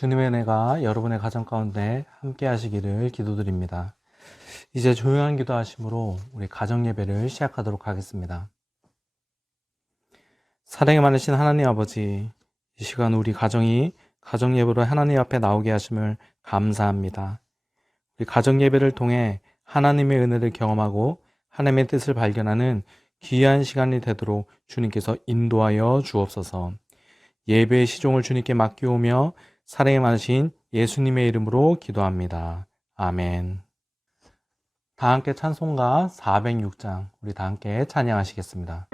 주님의 은혜가 여러분의 가정 가운데 함께 하시기를 기도드립니다. 이제 조용한 기도하심으로 우리 가정 예배를 시작하도록 하겠습니다. 사랑이 많으신 하나님 아버지, 이 시간 우리 가정이 가정 예배로 하나님 앞에 나오게 하심을 감사합니다. 우리 가정 예배를 통해 하나님의 은혜를 경험하고 하나님의 뜻을 발견하는 귀한 시간이 되도록 주님께서 인도하여 주옵소서. 예배의 시종을 주님께 맡기오며 사랑이 많으신 예수님의 이름으로 기도합니다. 아멘. 다 함께 찬송가 406장 우리 다 함께 찬양하시겠습니다.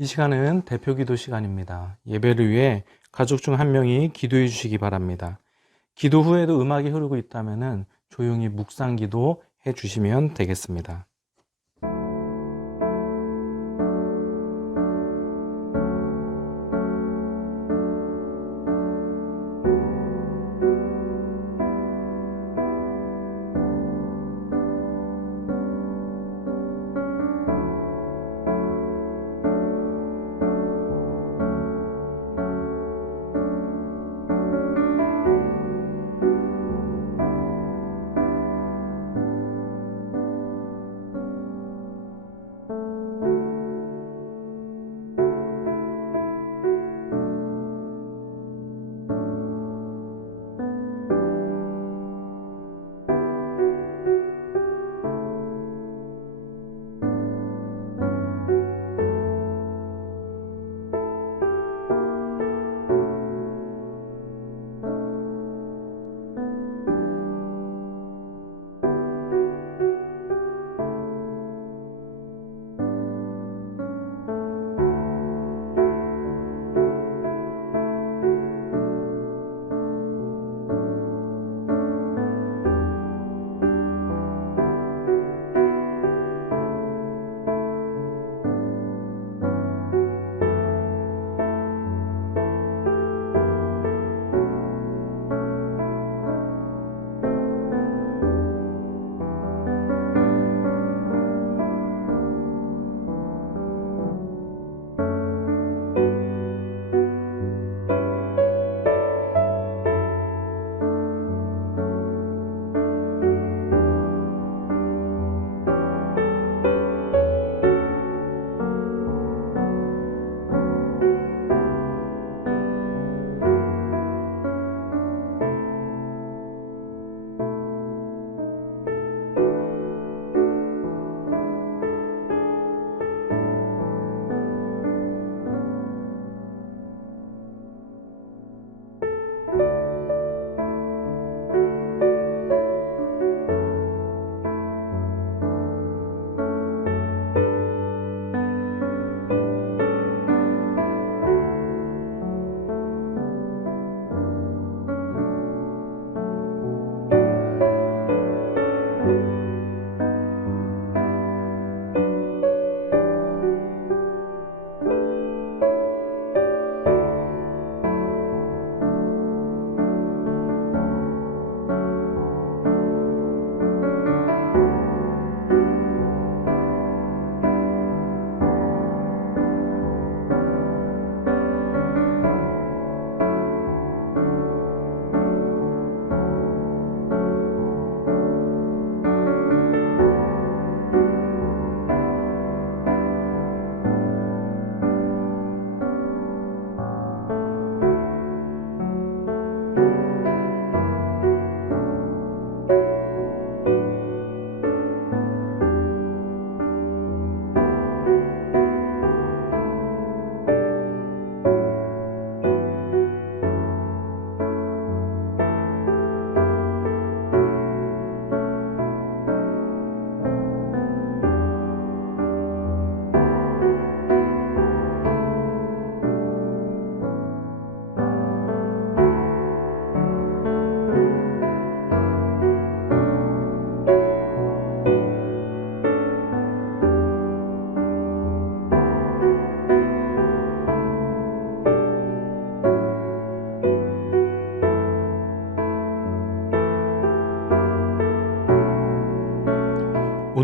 이 시간은 대표 기도 시간입니다. 예배를 위해 가족 중 한 명이 기도해 주시기 바랍니다. 기도 후에도 음악이 흐르고 있다면 조용히 묵상 기도 해 주시면 되겠습니다.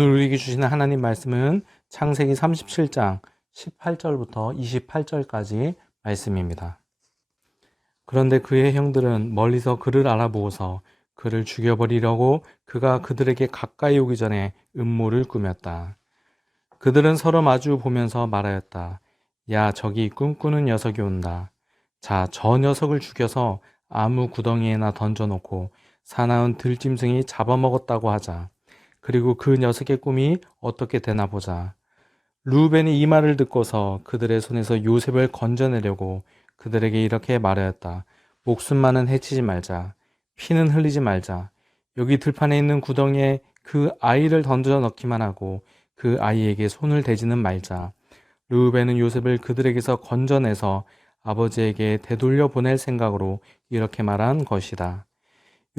오늘 우리에게 주시는 하나님 말씀은 창세기 37장 18절부터 28절까지 말씀입니다. 그런데 그의 형들은 멀리서 그를 알아보고서 그를 죽여버리려고 그가 그들에게 가까이 오기 전에 음모를 꾸몄다. 그들은 서로 마주 보면서 말하였다. 야, 저기 꿈꾸는 녀석이 온다. 자, 저 녀석을 죽여서 아무 구덩이에나 던져놓고 사나운 들짐승이 잡아먹었다고 하자. 그리고 그 녀석의 꿈이 어떻게 되나 보자. 루벤이 이 말을 듣고서 그들의 손에서 요셉을 건져내려고 그들에게 이렇게 말하였다. 목숨만은 해치지 말자. 피는 흘리지 말자. 여기 들판에 있는 구덩이에 그 아이를 던져 넣기만 하고 그 아이에게 손을 대지는 말자. 르우벤은 요셉을 그들에게서 건져내서 아버지에게 되돌려 보낼 생각으로 이렇게 말한 것이다.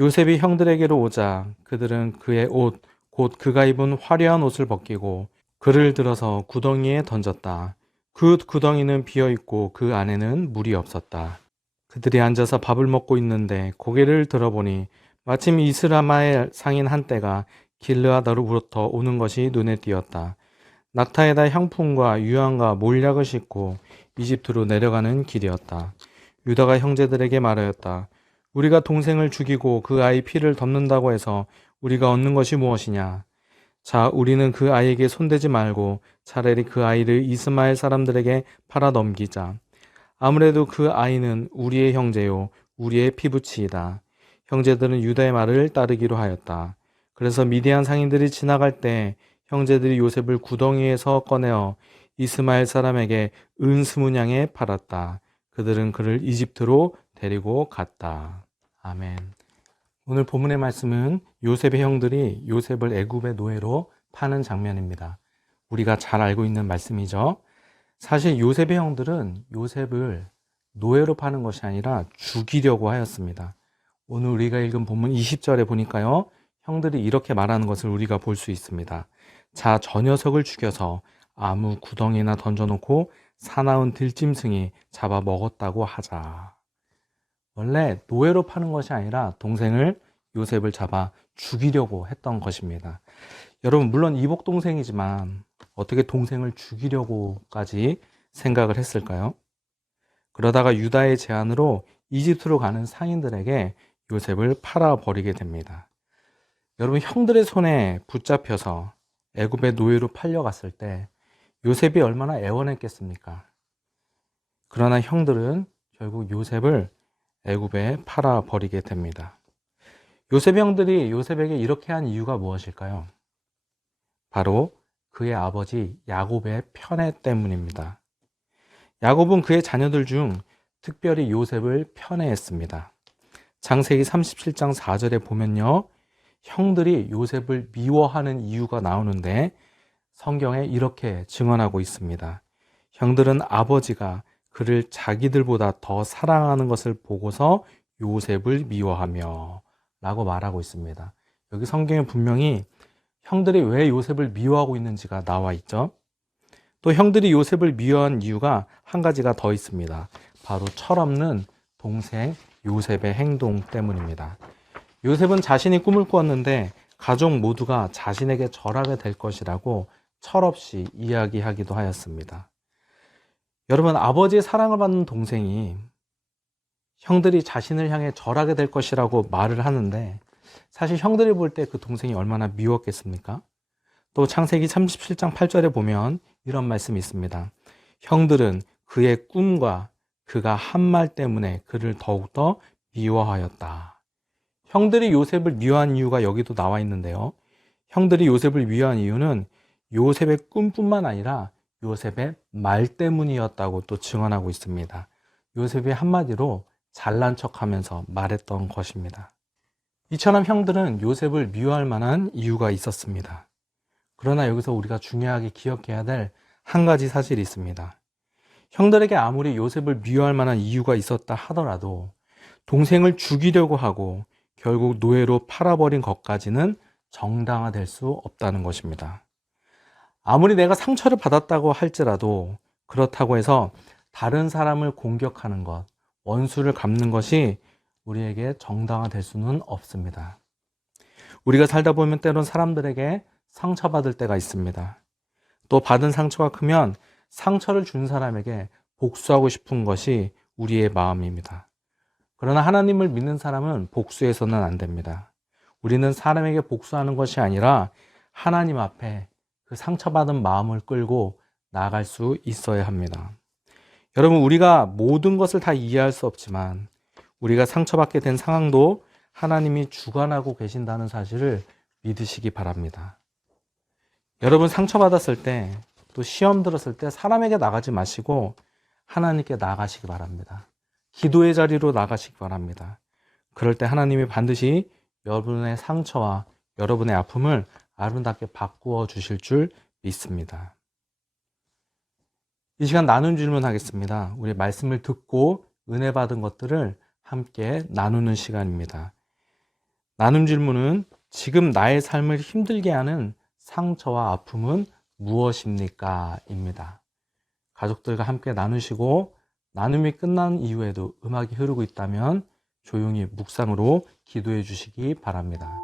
요셉이 형들에게로 오자 그들은 그의 옷, 곧 그가 입은 화려한 옷을 벗기고 그를 들어서 구덩이에 던졌다. 그 구덩이는 비어있고 그 안에는 물이 없었다. 그들이 앉아서 밥을 먹고 있는데 고개를 들어보니 마침 이스라마의 상인 한떼가 길르앗으로부터 오는 것이 눈에 띄었다. 낙타에다 향품과 유황과 몰약을 싣고 이집트로 내려가는 길이었다. 유다가 형제들에게 말하였다. 우리가 동생을 죽이고 그 아이 피를 덮는다고 해서 우리가 얻는 것이 무엇이냐? 자, 우리는 그 아이에게 손대지 말고 차라리 그 아이를 이스마엘 사람들에게 팔아 넘기자. 아무래도 그 아이는 우리의 형제요, 우리의 피부치이다. 형제들은 유다의 말을 따르기로 하였다. 그래서 미디안 상인들이 지나갈 때 형제들이 요셉을 구덩이에서 꺼내어 이스마엘 사람에게 은스문양에 팔았다. 그들은 그를 이집트로 데리고 갔다. 아멘. 오늘 본문의 말씀은 요셉의 형들이 요셉을 애굽의 노예로 파는 장면입니다. 우리가 잘 알고 있는 말씀이죠. 사실 요셉의 형들은 요셉을 노예로 파는 것이 아니라 죽이려고 하였습니다. 오늘 우리가 읽은 본문 20절에 보니까요. 형들이 이렇게 말하는 것을 우리가 볼 수 있습니다. 자, 저 녀석을 죽여서 아무 구덩이나 던져놓고 사나운 들짐승이 잡아 먹었다고 하자. 원래 노예로 파는 것이 아니라 동생을 요셉을 잡아 죽이려고 했던 것입니다. 여러분, 물론 이복 동생이지만 어떻게 동생을 죽이려고까지 생각을 했을까요? 그러다가 유다의 제안으로 이집트로 가는 상인들에게 요셉을 팔아버리게 됩니다. 여러분, 형들의 손에 붙잡혀서 애굽의 노예로 팔려갔을 때 요셉이 얼마나 애원했겠습니까? 그러나 형들은 결국 요셉을 애굽에 팔아버리게 됩니다. 요셉 형들이 요셉에게 이렇게 한 이유가 무엇일까요? 바로 그의 아버지 야곱의 편애 때문입니다. 야곱은 그의 자녀들 중 특별히 요셉을 편애했습니다. 창세기 37장 4절에 보면요. 형들이 요셉을 미워하는 이유가 나오는데 성경에 이렇게 증언하고 있습니다. 형들은 아버지가 그를 자기들보다 더 사랑하는 것을 보고서 요셉을 미워하며 라고 말하고 있습니다. 여기 성경에 분명히 형들이 왜 요셉을 미워하고 있는지가 나와 있죠. 또 형들이 요셉을 미워한 이유가 한 가지가 더 있습니다. 바로 철없는 동생 요셉의 행동 때문입니다. 요셉은 자신이 꿈을 꾸었는데 가족 모두가 자신에게 절하게 될 것이라고 철없이 이야기하기도 하였습니다. 여러분, 아버지의 사랑을 받는 동생이 형들이 자신을 향해 절하게 될 것이라고 말을 하는데 사실 형들이 볼 때 그 동생이 얼마나 미웠겠습니까? 또 창세기 37장 8절에 보면 이런 말씀이 있습니다. 형들은 그의 꿈과 그가 한 말 때문에 그를 더욱더 미워하였다. 형들이 요셉을 미워한 이유가 여기도 나와 있는데요. 형들이 요셉을 미워한 이유는 요셉의 꿈뿐만 아니라 요셉의 말 때문이었다고 또 증언하고 있습니다. 요셉이 한마디로 잘난 척하면서 말했던 것입니다. 이처럼 형들은 요셉을 미워할 만한 이유가 있었습니다. 그러나 여기서 우리가 중요하게 기억해야 될 한 가지 사실이 있습니다. 형들에게 아무리 요셉을 미워할 만한 이유가 있었다 하더라도 동생을 죽이려고 하고 결국 노예로 팔아버린 것까지는 정당화될 수 없다는 것입니다. 아무리 내가 상처를 받았다고 할지라도 그렇다고 해서 다른 사람을 공격하는 것, 원수를 갚는 것이 우리에게 정당화될 수는 없습니다. 우리가 살다 보면 때론 사람들에게 상처받을 때가 있습니다. 또 받은 상처가 크면 상처를 준 사람에게 복수하고 싶은 것이 우리의 마음입니다. 그러나 하나님을 믿는 사람은 복수해서는 안 됩니다. 우리는 사람에게 복수하는 것이 아니라 하나님 앞에 그 상처받은 마음을 끌고 나아갈 수 있어야 합니다. 여러분, 우리가 모든 것을 다 이해할 수 없지만 우리가 상처받게 된 상황도 하나님이 주관하고 계신다는 사실을 믿으시기 바랍니다. 여러분, 상처받았을 때, 또 시험 들었을 때 사람에게 나가지 마시고 하나님께 나가시기 바랍니다. 기도의 자리로 나가시기 바랍니다. 그럴 때 하나님이 반드시 여러분의 상처와 여러분의 아픔을 아름답게 바꾸어 주실 줄 믿습니다. 이 시간 나눈 질문 하겠습니다. 우리 말씀을 듣고 은혜 받은 것들을 함께 나누는 시간입니다. 나눔 질문은 지금 나의 삶을 힘들게 하는 상처와 아픔은 무엇입니까? 입니다. 가족들과 함께 나누시고 나눔이 끝난 이후에도 음악이 흐르고 있다면 조용히 묵상으로 기도해 주시기 바랍니다.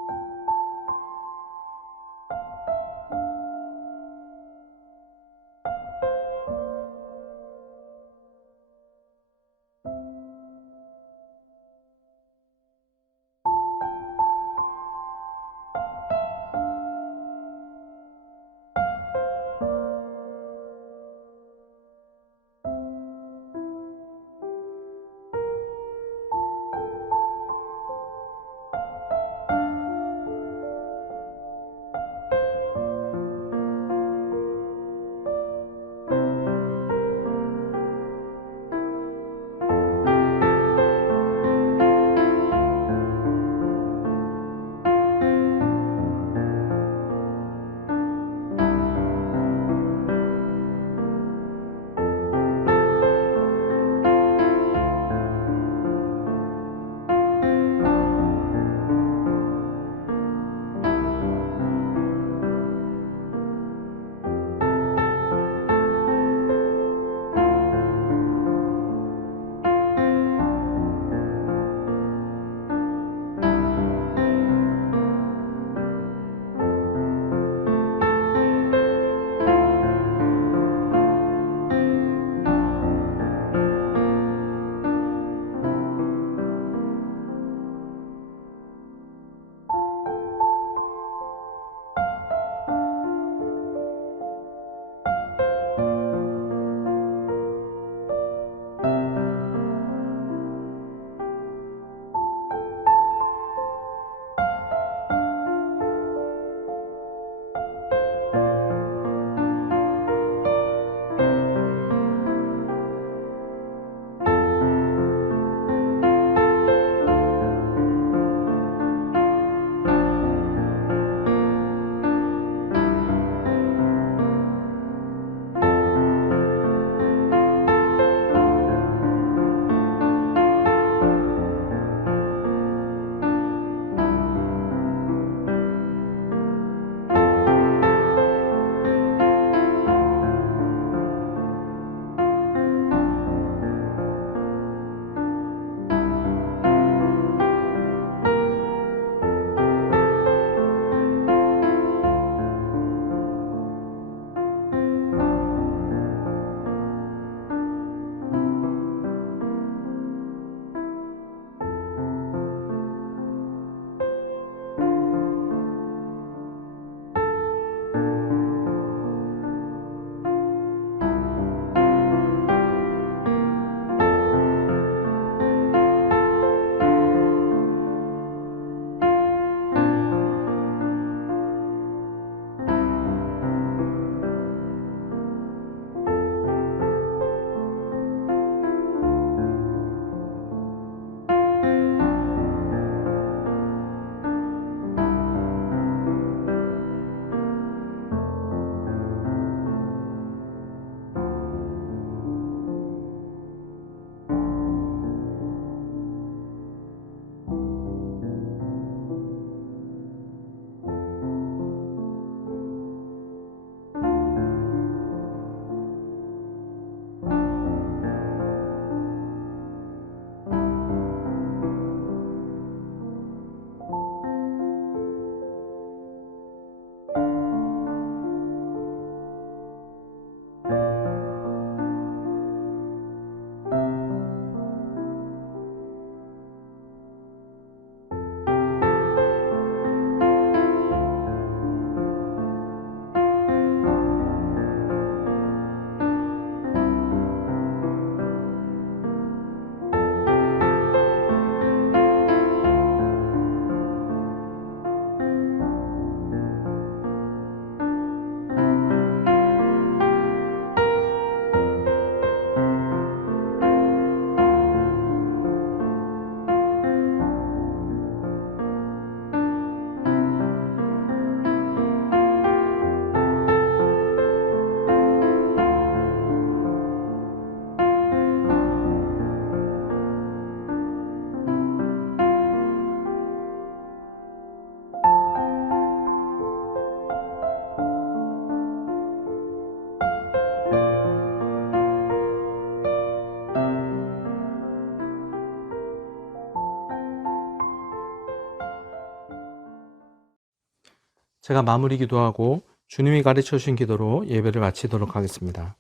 제가 마무리 기도하고 주님이 가르쳐 주신 기도로 예배를 마치도록 하겠습니다.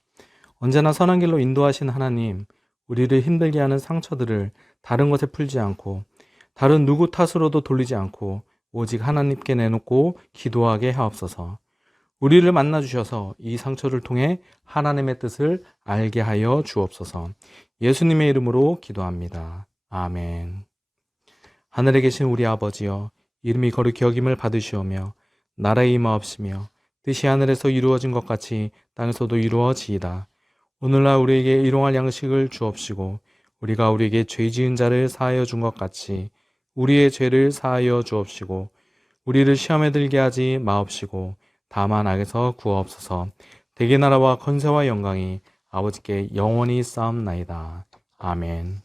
언제나 선한 길로 인도하신 하나님, 우리를 힘들게 하는 상처들을 다른 것에 풀지 않고 다른 누구 탓으로도 돌리지 않고 오직 하나님께 내놓고 기도하게 하옵소서. 우리를 만나 주셔서 이 상처를 통해 하나님의 뜻을 알게 하여 주옵소서. 예수님의 이름으로 기도합니다. 아멘. 하늘에 계신 우리 아버지여, 이름이 거룩히 여김을 받으시오며 나라의 임하옵시며 뜻이 하늘에서 이루어진 것 같이 땅에서도 이루어지이다. 오늘날 우리에게 일용할 양식을 주옵시고 우리가 우리에게 죄 지은 자를 사하여 준 것 같이 우리의 죄를 사하여 주옵시고 우리를 시험에 들게 하지 마옵시고 다만 악에서 구하옵소서. 대개 나라와 권세와 영광이 아버지께 영원히 쌓옵나이다. 아멘.